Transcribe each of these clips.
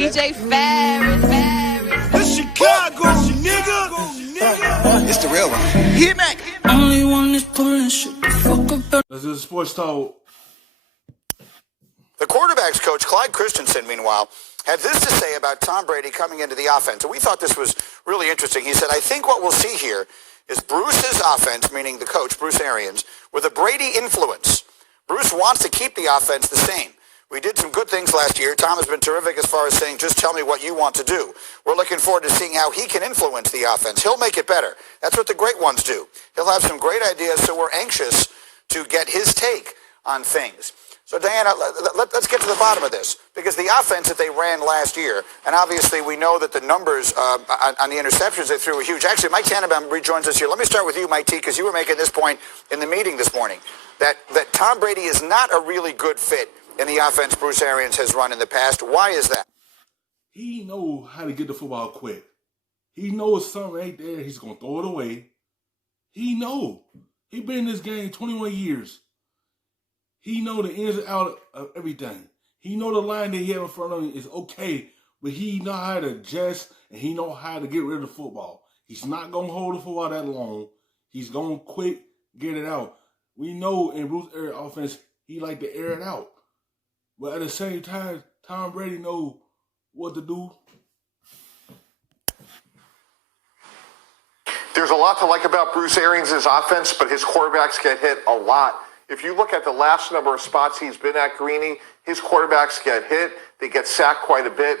DJ Ferris. The Chicago, nigga. It's the real one. Hit me. Only one is pulling shit the fuck up. This is Sports Talk. The quarterback's coach, Clyde Christensen, meanwhile, had this to say about Tom Brady coming into the offense. And we thought this was really interesting. He said, I think what we'll see here is Bruce's offense, meaning the coach, Bruce Arians, with a Brady influence. Bruce wants to keep the offense the same. We did some good things last year. Tom has been terrific as far as saying, just tell me what you want to do. We're looking forward to seeing how he can influence the offense. He'll make it better. That's what the great ones do. He'll have some great ideas, so we're anxious to get his take on things. So, Diana, let's get to the bottom of this, because the offense that they ran last year, and obviously we know that the numbers on the interceptions they threw were huge. Actually, Mike Tannenbaum rejoins us here. Let me start with you, Mike T, because you were making this point in the meeting this morning, that Tom Brady is not a really good fit in the offense Bruce Arians has run in the past. Why is that? He knows how to get the football quick. He knows something right there. He's going to throw it away. He know. He been in this game 21 years. He know the ins and outs of everything. He know the line that he have in front of him is okay, but he know how to adjust and he know how to get rid of the football. He's not going to hold the football that long. He's going to quick get it out. We know in Bruce Arians' offense, he like to air it out. But at the same time, Tom Brady know what to do. There's a lot to like about Bruce Arians' offense, but his quarterbacks get hit a lot. If you look at the last number of spots he's been at, Greeny, his quarterbacks get hit. They get sacked quite a bit.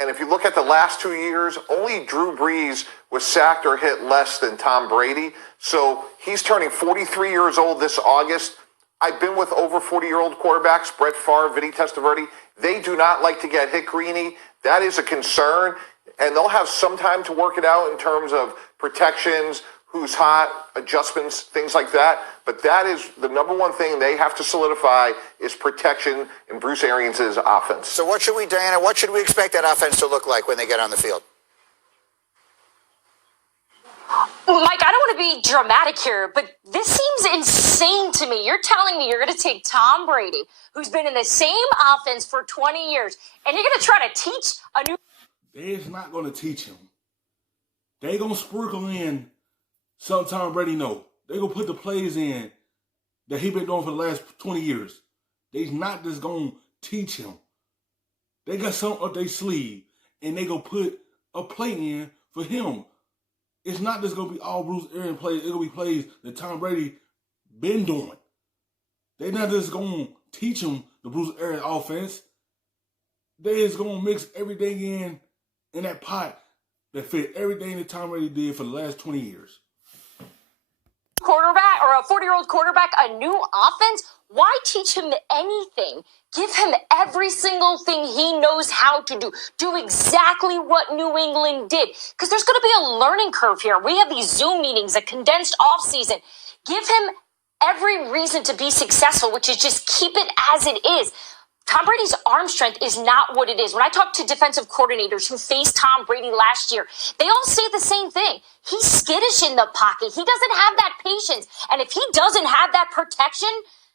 And if you look at the last 2 years, only Drew Brees was sacked or hit less than Tom Brady. So he's turning 43 years old this August. I've been with over 40-year-old quarterbacks, Brett Favre, Vinny Testaverde. They do not like to get hit, Greeny. That is a concern. And they'll have some time to work it out in terms of protections, who's hot, adjustments, things like that. But that is the number one thing they have to solidify is protection in Bruce Arians' offense. So what should we, Diana, what should we expect that offense to look like when they get on the field? Mike, I don't want to be dramatic here, but this seems insane to me. You're telling me you're going to take Tom Brady, who's been in the same offense for 20 years, and you're going to try to teach a new... They're not going to teach him. They're going to sprinkle in something Tom Brady know. They're going to put the plays in that he been doing for the last 20 years. They're not just going to teach him. They got something up their sleeve, and they going to put a play in for him. It's not just going to be all Bruce Arians plays. It's going to be plays that Tom Brady been doing. They're not just going to teach him the Bruce Arians offense. They is going to mix everything in that pot that fit everything that Tom Brady did for the last 20 years. Quarterback or a 40-year-old quarterback a new offense? Why teach him anything? Give him every single thing he knows how to do. Do exactly what New England did. Because there's going to be a learning curve here. We have these Zoom meetings, a condensed offseason. Give him every reason to be successful, which is just keep it as it is. Tom Brady's arm strength is not what it is. When I talk to defensive coordinators who faced Tom Brady last year, they all say the same thing. He's skittish in the pocket. He doesn't have that patience. And if he doesn't have that protection,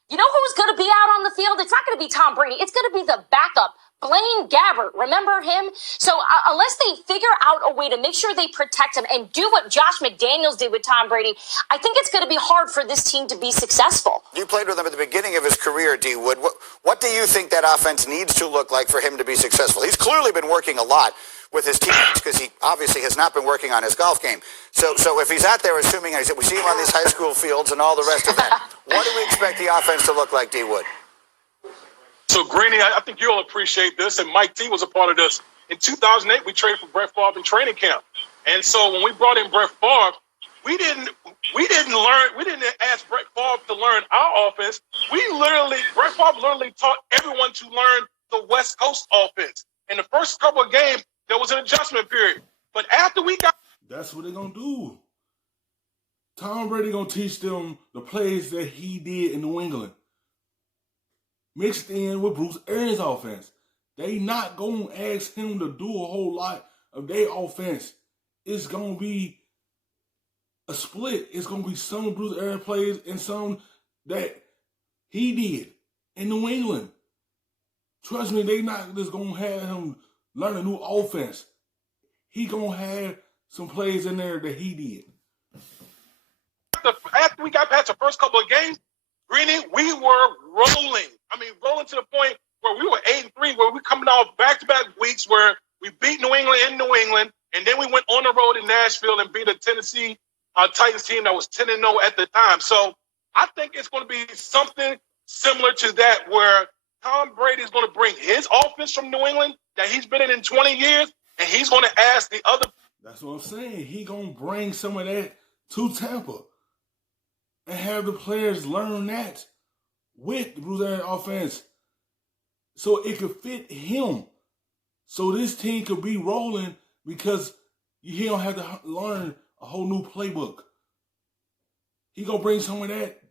you know who's going to be out on the field? It's not going to be Tom Brady. It's going to be the backup, Blaine Gabbert. Remember him? So unless they figure out a way to make sure they protect him and do what Josh McDaniels did with Tom Brady, I think it's going to be hard for this team to be successful. You played with him at the beginning of his career, D. Wood. What do you think that offense needs to look like for him to be successful? He's clearly been working a lot with his teammates because he obviously has not been working on his golf game. So if he's out there, assuming we see him on these high school fields and all the rest of that, what do we expect the offense to look like, D. Wood? So, Greeny, I think you'll appreciate this, and Mike T was a part of this. In 2008, we traded for Brett Favre in training camp. And so when we brought in Brett Favre, we didn't ask Brett Favre to learn our offense. Brett Favre literally taught everyone to learn the West Coast offense. In the first couple of games, there was an adjustment period. But after we got... That's what they're going to do. Tom Brady going to teach them the plays that he did in New England, mixed in with Bruce Arians' offense. They not going to ask him to do a whole lot of their offense. It's going to be a split. It's going to be some Bruce Arians plays and some that he did in New England. Trust me, they not just going to have him learn a new offense. He gonna have some plays in there that he did. After we got past the first couple of games, Greeny, we were rolling. I mean, rolling to the point where we were 8-3, where we coming off back-to-back weeks where we beat New England in New England, and then we went on the road in Nashville and beat a Tennessee Titans team that was 10-0 at the time. So I think it's going to be something similar to that, where Tom Brady is going to bring his offense from New England that he's been in 20 years, and he's going to ask the other. That's what I'm saying. He gonna bring some of that to Tampa and have the players learn that with the Bruce Arians offense, so it could fit him. So this team could be rolling because he don't have to learn a whole new playbook. He gonna bring some of that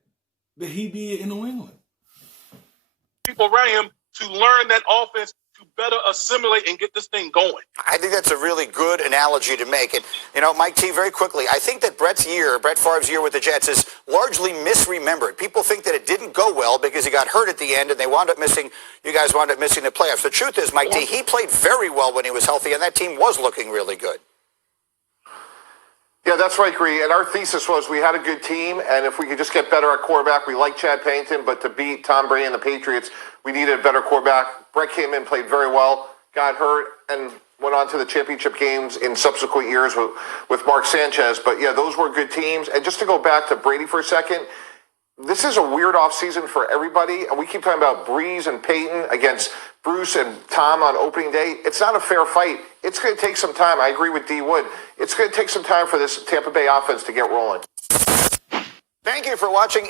he did in New England. People around him to learn that offense to better assimilate and get this thing going. I think that's a really good analogy to make. And, you know, Mike T, very quickly, I think that Brett Favre's year with the Jets is largely misremembered. People think that it didn't go well because he got hurt at the end and you guys wound up missing the playoffs. The truth is, Mike T, he played very well when he was healthy, and that team was looking really good. Yeah, that's right, Gree. And our thesis was we had a good team, and if we could just get better at quarterback, we like Chad Pennington, but to beat Tom Brady and the Patriots, we needed a better quarterback. Brett came in, played very well, got hurt, and went on to the championship games in subsequent years with Mark Sanchez. But, yeah, those were good teams. And just to go back to Brady for a second, this is a weird offseason for everybody, and we keep talking about Breeze and Peyton against Bruce and Tom on opening day. It's not a fair fight. It's going to take some time. I agree with D. Wood. It's going to take some time for this Tampa Bay offense to get rolling. Thank you for watching